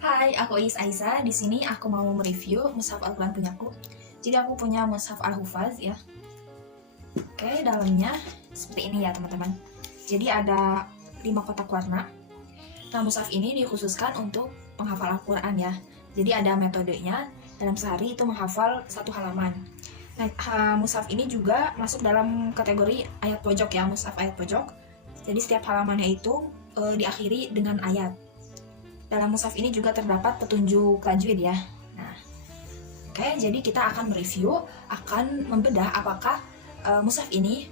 Hai, aku Is Aiza. Di sini aku mau mereview mushaf Al-Quran punyaku. Jadi aku punya mushaf Al-Hufaz ya. Oke, dalamnya seperti ini ya teman-teman. Jadi ada 5 kotak warna. Nah, mushaf ini dikhususkan untuk penghafal Al-Quran ya. Jadi ada metodenya. Dalam sehari itu menghafal 1 halaman. Nah, mushaf ini juga masuk dalam kategori ayat pojok ya, mushaf ayat pojok. Jadi setiap halamannya itu diakhiri dengan ayat. Dalam mushaf ini juga terdapat petunjuk tajwid ya. Nah, oke, jadi kita akan mereview, akan membedah apakah mushaf ini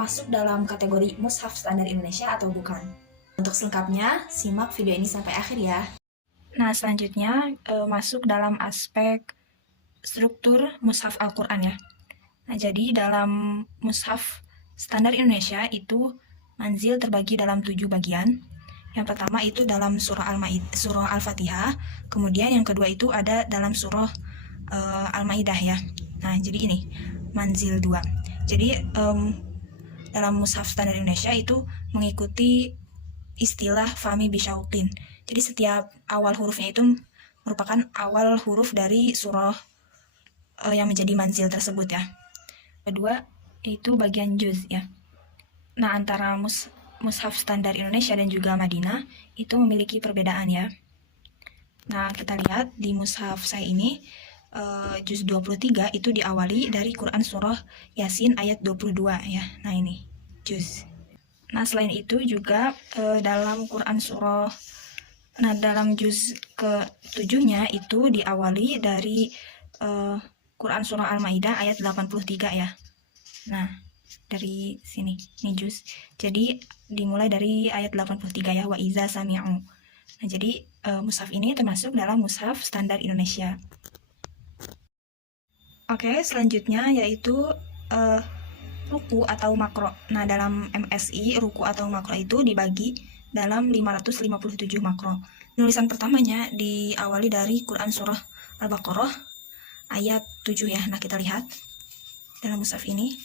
masuk dalam kategori mushaf standar Indonesia atau bukan. Untuk selengkapnya, simak video ini sampai akhir ya. Nah, selanjutnya masuk dalam aspek struktur mushaf Al-Quran ya. Nah, jadi dalam mushaf standar Indonesia itu manzil terbagi dalam 7 bagian. Yang pertama itu dalam surah Al-Fatihah, kemudian yang kedua itu ada dalam surah Al-Maidah ya. Nah, jadi ini manzil 2. Jadi dalam mushaf standar Indonesia itu mengikuti istilah fami bisyauqin. Jadi setiap awal hurufnya itu merupakan awal huruf dari surah yang menjadi manzil tersebut ya. Kedua itu bagian juz ya. Nah, antara mushaf standar Indonesia dan juga Madinah itu memiliki perbedaan ya. Nah, kita lihat di mushaf saya ini juz 23 itu diawali dari Quran surah Yasin ayat 22 ya. Nah, ini juz. Nah, selain itu juga dalam Quran surah dalam juz ke-7-nya itu diawali dari Quran surah Al-Maidah ayat 83 ya. Nah, dari sini, ini juz. Jadi dimulai dari ayat 83 ya, wa iza sami'u. Nah, jadi mushaf ini termasuk dalam mushaf standar Indonesia. Oke, selanjutnya yaitu ruku atau makro. Nah, dalam MSI, ruku atau makro itu dibagi dalam 557 makro. Nulisan pertamanya diawali dari Quran surah Al-Baqarah ayat 7 ya. Nah, kita lihat dalam mushaf ini.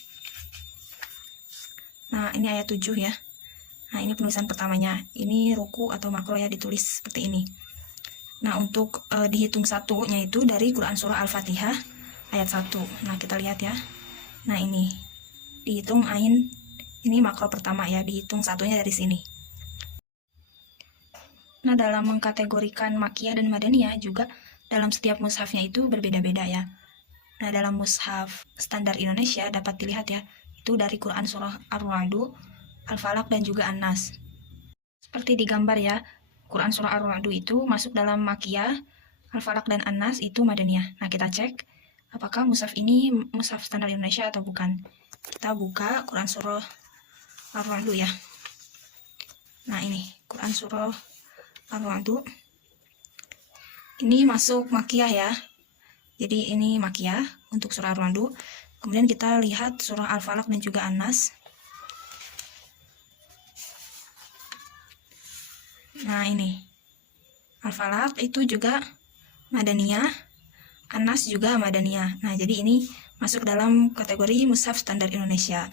Nah, ini ayat 7 ya. Nah, ini penulisan pertamanya. Ini ruku atau makro ya, ditulis seperti ini. Nah, untuk dihitung satunya itu dari Quran surah Al-Fatihah ayat 1. Nah, kita lihat ya. Nah, ini dihitung ain, ini makro pertama ya, dihitung satunya dari sini. Nah, dalam mengkategorikan makiyah dan madaniyah juga dalam setiap mushafnya itu berbeda-beda ya. Nah, dalam mushaf standar Indonesia dapat dilihat ya, itu dari Quran surah Ar-Ra'du, Al-Falaq dan juga An-Nas. Seperti digambar ya, Quran surah Ar-Ra'du itu masuk dalam makiyah, Al-Falaq dan An-Nas itu madaniyah. Nah, kita cek apakah mushaf ini mushaf standar Indonesia atau bukan. Kita buka Quran surah Ar-Ra'du ya. Nah, ini Quran surah Ar-Ra'du. Ini masuk makiyah ya. Jadi ini makiyah untuk surah Ar-Ra'du. Kemudian kita lihat surah Al-Falaq dan juga An-Nas. Nah, ini Al-Falaq itu juga madaniyah, An-Nas juga madaniyah. Nah, jadi ini masuk dalam kategori mushaf standar Indonesia.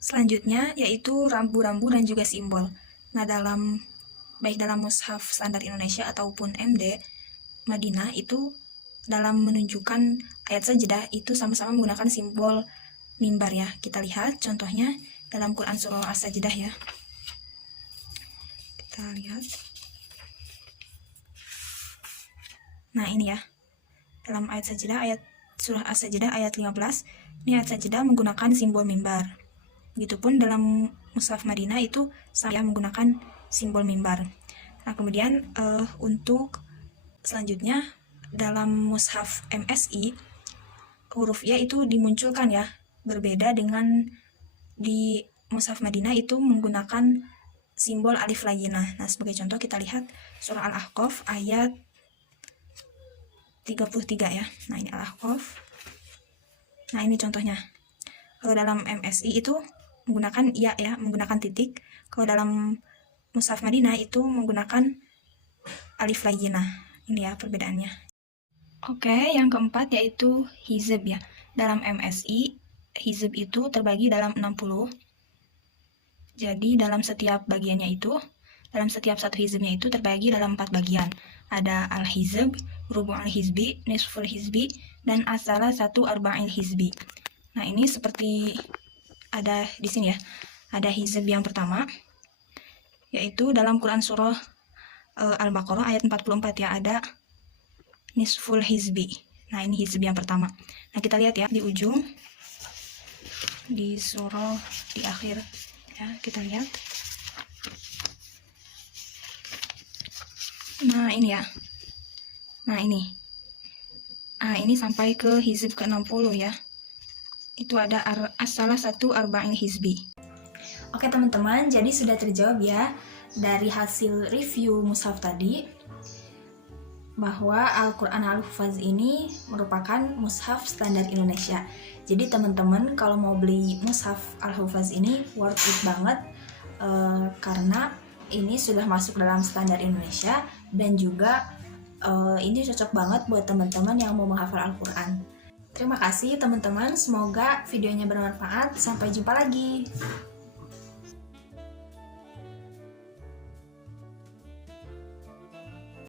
Selanjutnya yaitu rambu-rambu dan juga simbol. Nah, baik dalam mushaf standar Indonesia ataupun MD Madinah itu dalam menunjukkan ayat sajadah itu sama-sama menggunakan simbol mimbar ya. Kita lihat contohnya dalam Quran surah As-Sajdah ya. Kita lihat. Nah, ini ya. Dalam ayat sajadah, ayat surah As-Sajdah ayat 15, ini ayat sajadah menggunakan simbol mimbar. Begitupun dalam mushaf Madinah itu saya menggunakan simbol mimbar. Nah, kemudian untuk selanjutnya dalam mushaf MSI huruf ya itu dimunculkan ya, berbeda dengan di mushaf Madinah itu menggunakan simbol alif layyinah. Nah, sebagai contoh kita lihat surah Al-Ahqaf ayat 33 ya. Nah, ini Al-Ahqaf. Nah, ini contohnya. Kalau dalam MSI itu menggunakan ya, menggunakan titik. Kalau dalam mushaf Madinah itu menggunakan alif layyinah. Ini ya perbedaannya. Oke, yang keempat yaitu hizb ya. Dalam MSI, hizb itu terbagi dalam 60. Jadi dalam setiap bagiannya itu dalam setiap satu hizbnya itu terbagi dalam 4 bagian. Ada al-hizb, rubu'ul hizbi, nisful hizbi, dan asalah satu arba'il hizbi. Nah, ini seperti ada di sini ya. Ada hizb yang pertama, yaitu dalam Quran surah Al-Baqarah ayat 44 ya, ada nisful hizbi. Nah, ini hizb yang pertama. Nah, kita lihat ya di ujung, di surah di akhir ya, kita lihat. Nah, ini ya. Nah, ini sampai ke hizb ke-60 ya. Itu ada asalah satu arba'in hizbi. Oke teman-teman, jadi sudah terjawab ya dari hasil review mushaf tadi bahwa Al-Quran Al-Hufaz ini merupakan mushaf standar Indonesia. Jadi teman-teman kalau mau beli mushaf Al-Hufaz ini worth it banget karena ini sudah masuk dalam standar Indonesia dan juga ini cocok banget buat teman-teman yang mau menghafal Al-Quran. Terima kasih teman-teman, semoga videonya bermanfaat. Sampai jumpa lagi.